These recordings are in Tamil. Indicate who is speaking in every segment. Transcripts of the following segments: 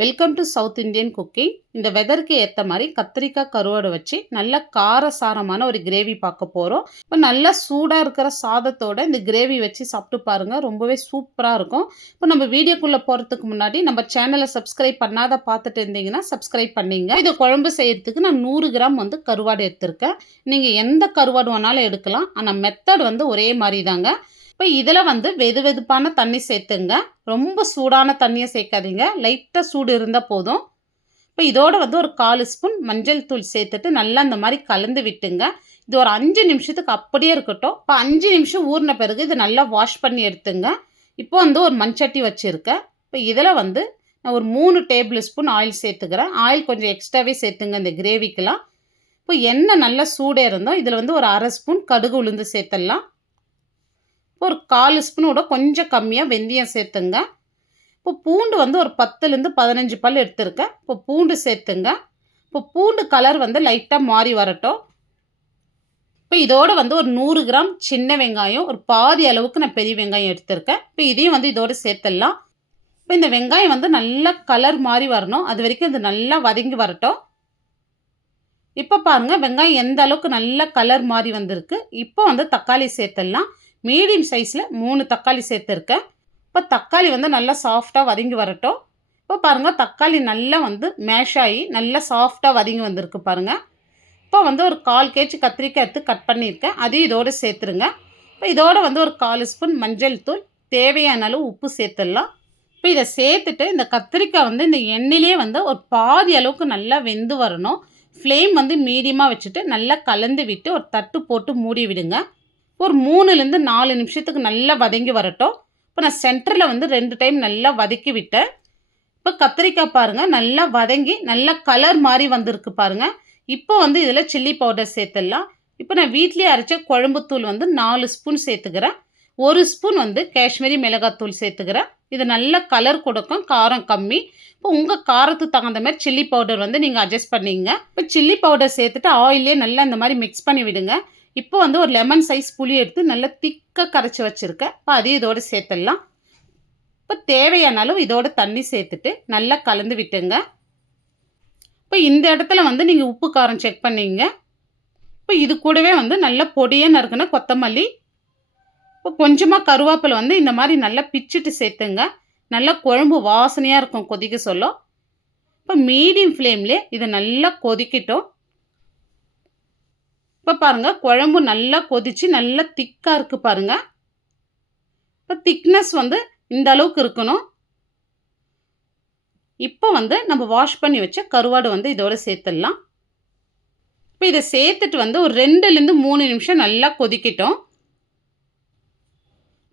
Speaker 1: Welcome to South Indian cooking இந்த வெதருக்கு ஏற்ற மாதிரி கத்திரிக்காய் கருவாடு வச்சு நல்ல காரசாரமான ஒரு கிரேவி பார்க்க போகிறோம் இப்போ நல்லா சூடாக இருக்கிற சாதத்தோட இந்த கிரேவி வச்சு சாப்பிட்டு பாருங்கள் ரொம்பவே சூப்பராக இருக்கும். இப்போ நம்ம வீடியோக்குள்ளே போகிறதுக்கு முன்னாடி நம்ம சேனலை சப்ஸ்கிரைப் பண்ணாத பார்த்துட்டு இருந்தீங்கன்னா சப்ஸ்கிரைப் பண்ணிங்க. இது குழம்பு செய்கிறதுக்கு நான் நூறு கிராம் வந்து கருவாடு எடுத்திருக்கேன். நீங்கள் எந்த கருவாடு வேணாலும் எடுக்கலாம். ஆனால் மெத்தட் வந்து ஒரே மாதிரி தாங்க. இப்போ இதில் வந்து வெது வெதுப்பான தண்ணி சேர்த்துங்க. ரொம்ப சூடான தண்ணியை சேர்க்காதீங்க. லைட்டாக சூடு இருந்தால் போதும். இப்போ இதோட வந்து ஒரு கால் ஸ்பூன் மஞ்சள் தூள் சேர்த்துட்டு நல்லா இந்த மாதிரி கலந்து விட்டுங்க. இது ஒரு அஞ்சு நிமிஷத்துக்கு அப்படியே இருக்கட்டும். இப்போ அஞ்சு நிமிஷம் ஊறின பிறகு இது நல்லா வாஷ் பண்ணி எடுத்துங்க. இப்போ வந்து ஒரு மண்சட்டி வச்சுருக்கேன். இப்போ இதில் வந்து நான் ஒரு மூணு டேபிள் ஸ்பூன் ஆயில் சேர்த்துக்கிறேன். ஆயில் கொஞ்சம் எக்ஸ்ட்ராவே சேர்த்துங்க இந்த கிரேவிக்கெலாம் இப்போ எண்ணெய் நல்லா சூடே இருந்தோம் இதில் வந்து ஒரு அரை ஸ்பூன் கடுகு உளுந்து சேர்த்துடலாம். ஒரு கால் ஸ்பூனோட கொஞ்சம் கம்மியாக வெந்தயம் சேர்த்துங்க. இப்போ பூண்டு வந்து ஒரு பத்துலேருந்து பதினஞ்சு பல் எடுத்துருக்கேன் இப்போ பூண்டு சேர்த்துங்க. இப்போ பூண்டு கலர் வந்து லைட்டாக மாறி வரட்டும். இப்போ இதோட வந்து ஒரு நூறு கிராம் சின்ன வெங்காயம் ஒரு பாதி அளவுக்கு நான் பெரிய வெங்காயம் எடுத்திருக்கேன். இப்போ இதையும் வந்து இதோடு சேர்த்துடலாம். இப்போ இந்த வெங்காயம் வந்து நல்லா கலர் மாறி வரணும். அது வரைக்கும் இது நல்லா வதங்கி வரட்டும். இப்போ பாருங்கள் வெங்காயம் எந்த அளவுக்கு நல்லா கலர் மாறி வந்திருக்கு. இப்போ வந்து தக்காளி சேர்த்துடலாம். மீடியம் சைஸில் மூணு தக்காளி சேர்த்துருக்கேன். இப்போ தக்காளி வந்து நல்லா சாஃப்டாக வதங்கி வரட்டும். இப்போ பாருங்கள் தக்காளி நல்லா வந்து மேஷ் ஆகி நல்லா சாஃப்டாக வதங்கி வந்திருக்கு பாருங்கள் இப்போ வந்து ஒரு கால் கேஜி கத்திரிக்காய் எடுத்து கட் பண்ணியிருக்கேன். அதையும் இதோடு சேர்த்துருங்க. இப்போ இதோடு வந்து ஒரு கால் ஸ்பூன் மஞ்சள் தூள் தேவையான அளவு உப்பு சேர்த்துடலாம். இப்போ இதை சேர்த்துட்டு இந்த கத்திரிக்காய் வந்து இந்த எண்ணெயிலே வந்து ஒரு பாதி அளவுக்கு நல்லா வெந்து வரணும். ஃப்ளேம் வந்து மீடியமாக வச்சுட்டு நல்லா கலந்து விட்டு ஒரு தட்டு போட்டு மூடி விடுங்க. ஒரு மூணுலேருந்து நாலு நிமிஷத்துக்கு நல்லா வதங்கி வரட்டும். இப்போ நான் சென்டரில் வந்து ரெண்டு டைம் நல்லா வதக்கி விட்டேன். இப்போ கத்திரிக்காய் பாருங்கள் நல்லா வதங்கி நல்லா கலர் மாதிரி வந்திருக்கு பாருங்கள் இப்போ வந்து இதில் சில்லி பவுடர் சேர்த்துடலாம். இப்போ நான் வீட்லேயே அரைச்ச குழம்புத்தூள் வந்து நாலு ஸ்பூன் சேர்த்துக்கிறேன். ஒரு ஸ்பூன் வந்து காஷ்மீரி மிளகாத்தூள் சேர்த்துக்கிறேன். இது நல்ல கலர் கொடுக்கும் காரம் கம்மி. இப்போ உங்கள் காரத்துக்கு தகுந்த மாதிரி சில்லி பவுடர் வந்து நீங்கள் அட்ஜஸ்ட் பண்ணிங்க இப்போ சில்லி பவுடர் சேர்த்துட்டு ஆயிலே நல்லா இந்த மாதிரி மிக்ஸ் பண்ணி விடுங்க. இப்போ வந்து ஒரு லெமன் சைஸ் புளி எடுத்து நல்லா திக்காக கரைச்சி வச்சுருக்கேன். இப்போ அதையும் இதோடு சேர்த்துடலாம். இப்போ தேவையான அளவு இதோட தண்ணி சேர்த்துட்டு நல்லா கலந்து விட்டுங்க. இப்போ இந்த இடத்துல வந்து நீங்கள் உப்பு காரம் செக் பண்ணிங்க. இப்போ இது கூடவே வந்து நல்லா பொடியாக நறுக்குன கொத்தமல்லி. இப்போ கொஞ்சமாக கருவேப்பிலை வந்து இந்த மாதிரி நல்லா பிச்சுட்டு சேர்த்துங்க. நல்லா குழம்பு வாசனையாக இருக்கும் கொதிக்க சொல்லும் இப்போ மீடியம் ஃப்ளேம்லேயே இதை நல்லா கொதிக்கட்டும். இப்போ பாருங்கள் குழம்பு நல்லா கொதித்து நல்லா திக்காக இருக்குது பாருங்கள் இப்போ திக்னஸ் வந்து இந்த அளவுக்கு இருக்கணும். இப்போ வந்து நம்ம வாஷ் பண்ணி வச்ச கருவாடு வந்து இதோட சேர்த்துடலாம். இப்போ இதை சேர்த்துட்டு வந்து ஒரு ரெண்டுலேருந்து மூணு நிமிஷம் நல்லா கொதிக்கிட்டோம்.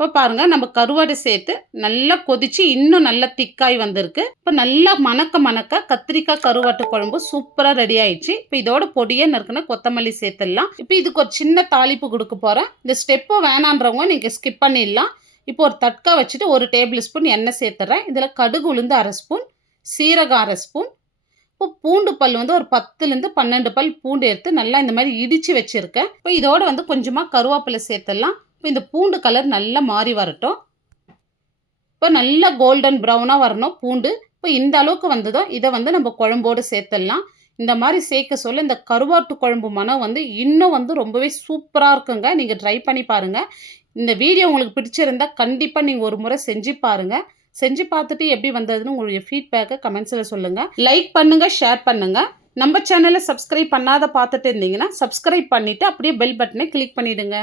Speaker 1: இப்போ பாருங்கள் நம்ம கருவாடு சேர்த்து நல்லா கொதித்து இன்னும் நல்லா திக்காய் வந்திருக்கு. இப்போ நல்லா மணக்க மணக்க கத்திரிக்காய் கருவாட்டு குழம்பு சூப்பராக ரெடி ஆயிடுச்சு. இப்போ இதோட பொடியே நறுக்குன கொத்தமல்லி சேர்த்துடலாம். இப்போ இதுக்கு ஒரு சின்ன தாளிப்பு கொடுக்க போகிறேன் இந்த ஸ்டெப்பு வேணான்றவங்க நீங்கள் ஸ்கிப் பண்ணிடலாம். இப்போ ஒரு தட்கா வச்சுட்டு ஒரு டேபிள் ஸ்பூன் எண்ணெய் சேர்த்துறேன். இதில் கடுகு உளுந்து அரை ஸ்பூன் சீரகம் அரை ஸ்பூன் இப்போ பூண்டு பல் வந்து ஒரு பத்துலேருந்து பன்னெண்டு பல் பூண்டு எடுத்து நல்லா இந்த மாதிரி இடித்து வச்சுருக்கேன். இப்போ இதோட வந்து கொஞ்சமாக கருவேப்பிலை சேர்த்துடலாம். இப்போ இந்த பூண்டு கலர் நல்லா மாறி வரட்டும். இப்போ நல்லா கோல்டன் ப்ரௌனாக வரணும் பூண்டு. இப்போ இந்த அளவுக்கு வந்ததோ இதை வந்து நம்ம குழம்போடு சேர்த்துடலாம். இந்த மாதிரி சேர்க்க சொல்ல இந்த கருவாட்டு குழம்பு மனம் வந்து இன்னும் வந்து ரொம்பவே சூப்பராக இருக்குங்க. நீங்கள் ட்ரை பண்ணி பாருங்கள் இந்த வீடியோ உங்களுக்கு பிடிச்சிருந்தா கண்டிப்பாக நீங்கள் ஒரு முறை செஞ்சு பாருங்கள் செஞ்சு பார்த்துட்டு எப்படி வந்ததுன்னு உங்களுடைய ஃபீட்பேக்கை கமெண்ட்ஸில் சொல்லுங்கள் லைக் பண்ணுங்கள் ஷேர் பண்ணுங்கள் நம்ம சேனலை சப்ஸ்கிரைப் பண்ணாத பார்த்துட்டு இருந்தீங்கன்னா சப்ஸ்கிரைப் பண்ணிவிட்டு அப்படியே பெல் பட்டனை கிளிக் பண்ணிவிடுங்க